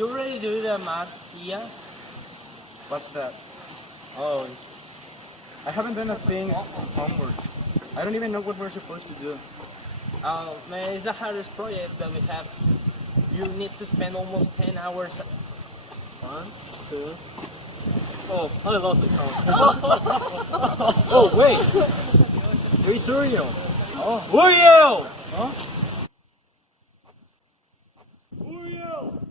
You already do the math here? What's that? Oh, I haven't done a thing on homework. I don't even know what we're supposed to do. man, it's the hardest project that we have. You need to spend almost 10 hours. 1, 2. Oh, I lost the count. Oh, wait! Where's Uriel? Oh, Uriel! Huh? Uriel!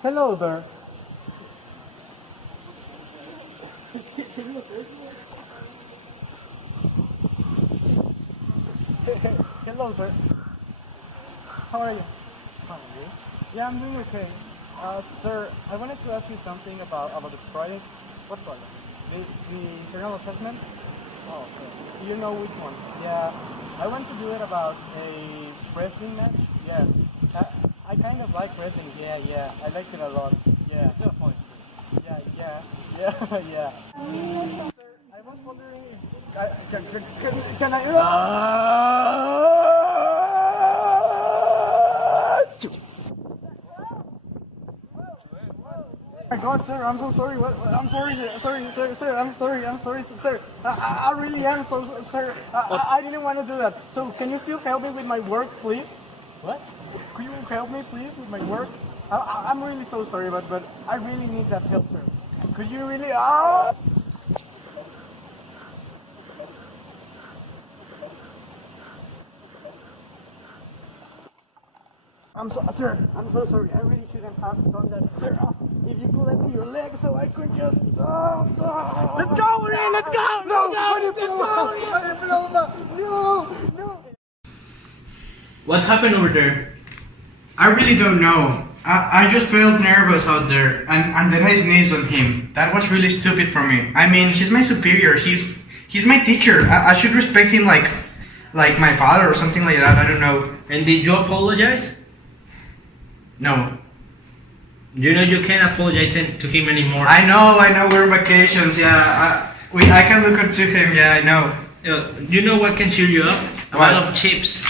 Hello there. Hello, sir. How are you? Fine, you? Yeah, I'm doing okay. Sir, I wanted to ask you something about the project. What project? The internal assessment? Oh, okay. You know which one? Yeah, I want to do it about a wrestling match. Yeah, I kind of like wrestling. Yeah, I like it a lot. Yeah. Good point. Yeah, yeah. Sir, I was wondering if can I? Oh my God, sir, I'm so sorry. I'm sorry, sir. I'm sorry, sir. I really am so, sir. I didn't want to do that. So, can you still help me with my work, please? What? Could you help me, please, with my work? I'm really so sorry, but I really need that help, sir. Could you really? Sir, I'm so sorry. I really shouldn't have done that, sir. If you could let me your leg so I could just. Let's go, Uriel. Let's go. No, no. What happened over there? I really don't know. I just felt nervous out there, and then I sneezed on him. That was really stupid for me. I mean, he's my superior. He's my teacher. I should respect him like my father or something like that. I don't know. And did you apologize? No. You know you can't apologize to him anymore. I know. We're on vacations. Yeah, I can look up to him. Yeah, I know. You know what can cheer you up? A What? lot of chips.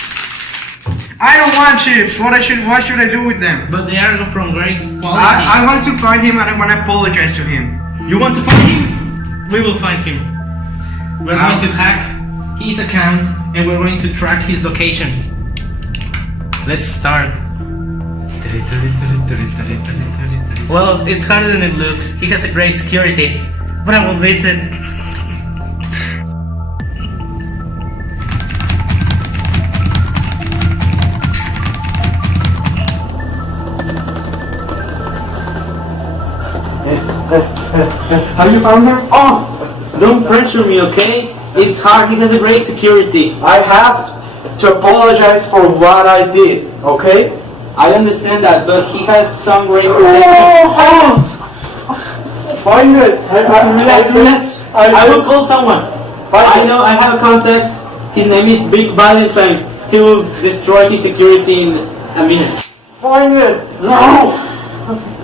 I don't want chips. What should I do with them? But they are from great quality. I want to find him and I want to apologize to him. You want to find him? We will find him. We're going to hack his account and we're going to track his location. Let's start. Well, it's harder than it looks. He has a great security, but I will beat it. Have you found him? Oh, don't pressure me, okay? It's hard. He has a great security. I have to apologize for what I did, okay? I understand that, but he has some great. Find it. Relax. I will call someone. I know. I have a contact. His name is Big Valentine. He will destroy his security in a minute. Find it. No.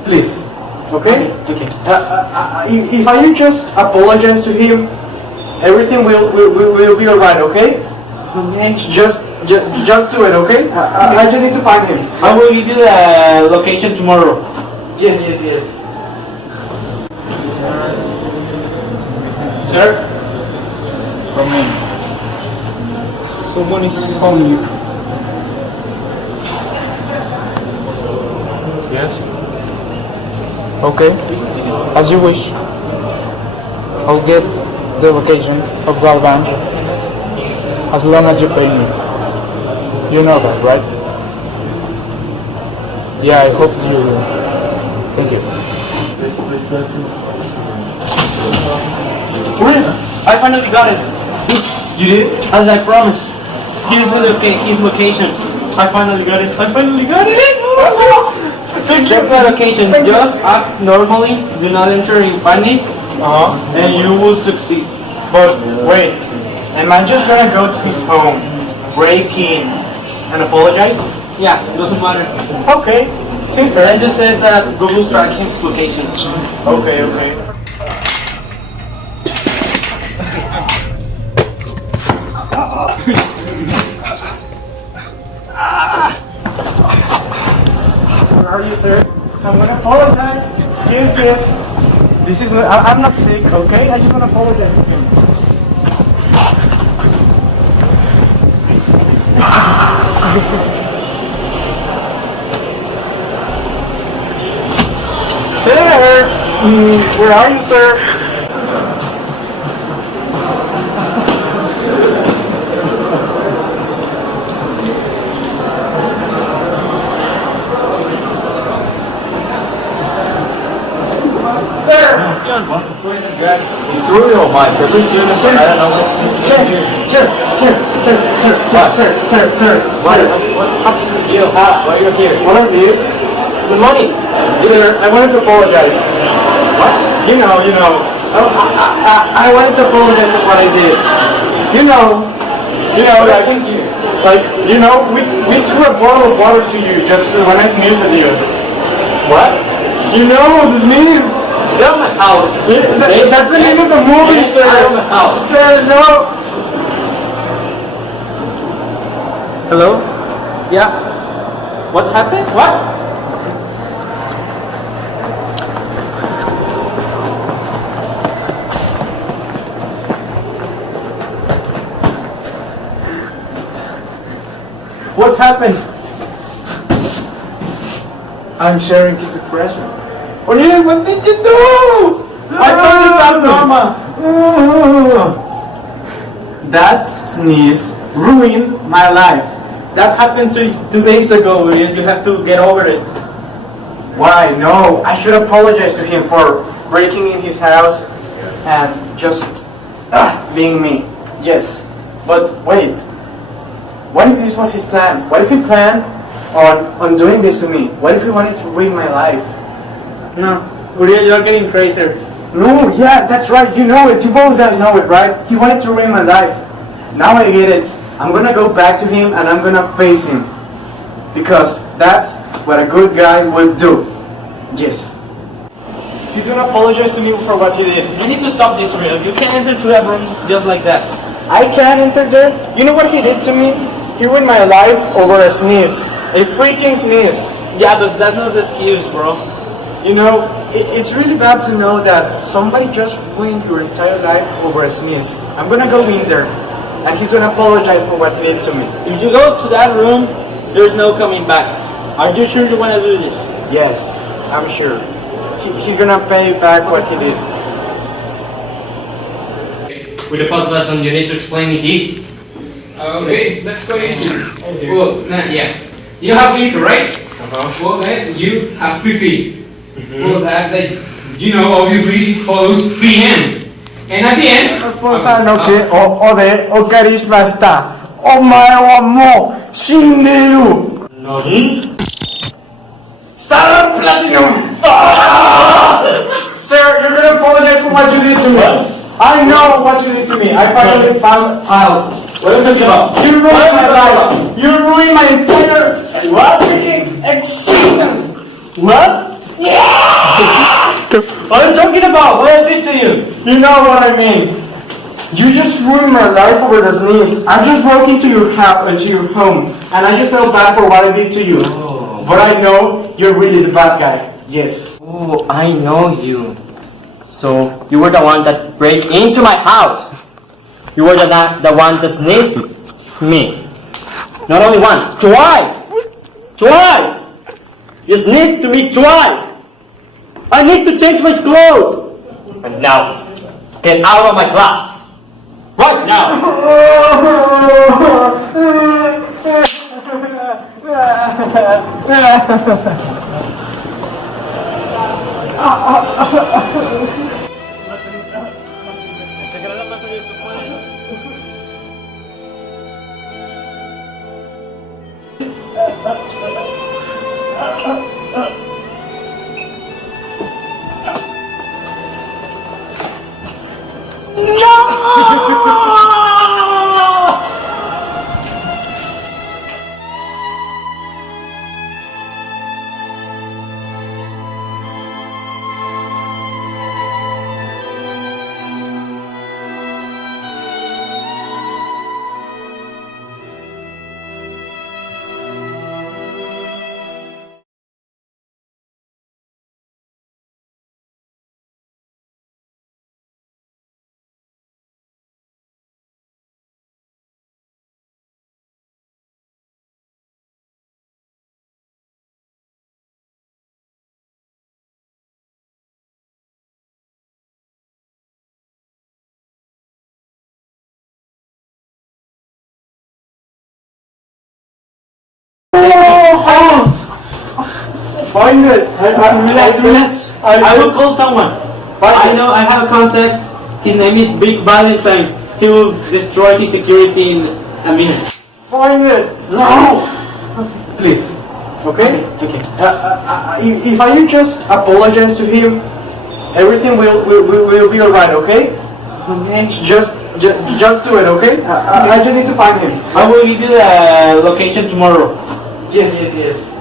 Please. Okay. Okay. If I just apologize to him, everything will be alright. Okay. Okay. Just do it. Okay. I just need to find him. I will give you the location tomorrow. Yes. Sir, from me. Someone is calling you. Yes? Okay, as you wish. I'll get the location of Galvan as long as you pay me. You know that, right? Yeah, I hope you will. Thank you. I finally got it. You did? As I promised. Here's his location. I finally got it. I finally got it! Thank you. That's my location. Thank you. Just act normally. Do not enter in panic. And you will succeed. But wait, am I just gonna go to his home, break in, and apologize? Yeah, it doesn't matter. Okay, seems I fair. just said that Google track his location. Okay, okay. Where are you, sir? I'm gonna apologize. Yes. This is not, I'm not sick, okay? I just wanna apologize to him. Sir! Where are you, sir? It's really all mine. I don't know what's Sir! Why you're here? What are these? The money. Sir, I wanted to apologize. What? You know. I wanted to apologize for what I did. We threw a bottle of water to you just when I sneezed at you. What? You know, the sneeze. Get out of my house. That's the name of the movie, Get sir. out of my house. Sir, no. Hello? Yeah. What happened? What? What happened? I'm sharing his expression. Oh yeah, what did you do? I thought you Norma. That sneeze ruined my life. That happened 2 days ago, and you have to get over it. Why? No, I should apologize to him for breaking in his house and just being me. Yes, but wait. What if this was his plan? What if he planned on doing this to me? What if he wanted to ruin my life? No, Uriel, you're getting crazier. No, yeah, that's right. You know it. You both don't know it, right? He wanted to ruin my life. Now I get it. I'm gonna go back to him and I'm gonna face him. Because that's what a good guy would do. Yes. He's gonna apologize to me for what he did. You need to stop this, Uriel. You can't enter to that room just like that. I can't enter there. You know what he did to me? He ruined my life over a sneeze. A freaking sneeze. Yeah, but that's not the excuse, bro. You know, it's really bad to know that somebody just ruined your entire life over a sneeze. I'm gonna go in there, and he's gonna apologize for what he did to me. If you go to that room, there's no coming back. Are you sure you want to do this? Yes, I'm sure. He's gonna pay back what he did. With the first lesson, you need to explain me this. Okay, let's go easy. Well, yeah. You have winter, right? Well, then you have PP. Well, that obviously follows PM. And at the end, Stop, Platinum! Sir, you're gonna apologize for what you did to me. I know what you did to me. I finally found out. What are you talking about? You ruined my life. You ruined my entire freaking existence. What? What are you talking about? What I did to you? You know what I mean. You just ruined my life over the sneeze. I just broke into your house, into your home, and I just felt bad for what I did to you. Oh. But I know you're really the bad guy. Yes. Oh, I know you. So, you were the one that break into my house. You were the one that sneezed me. Not only one, twice! Twice! You sneezed to me twice! I need to change my clothes! And now, get out of my class! Right now! Find it. Relax. I will call someone. I know, I have a contact. His name is Big Valentine. He will destroy his security in a minute. Find it. No. Please. Okay. Okay. If I just apologize to him, everything will be alright. Okay. Just do it. Okay. I just need to find him. I will give you the location tomorrow. Yes.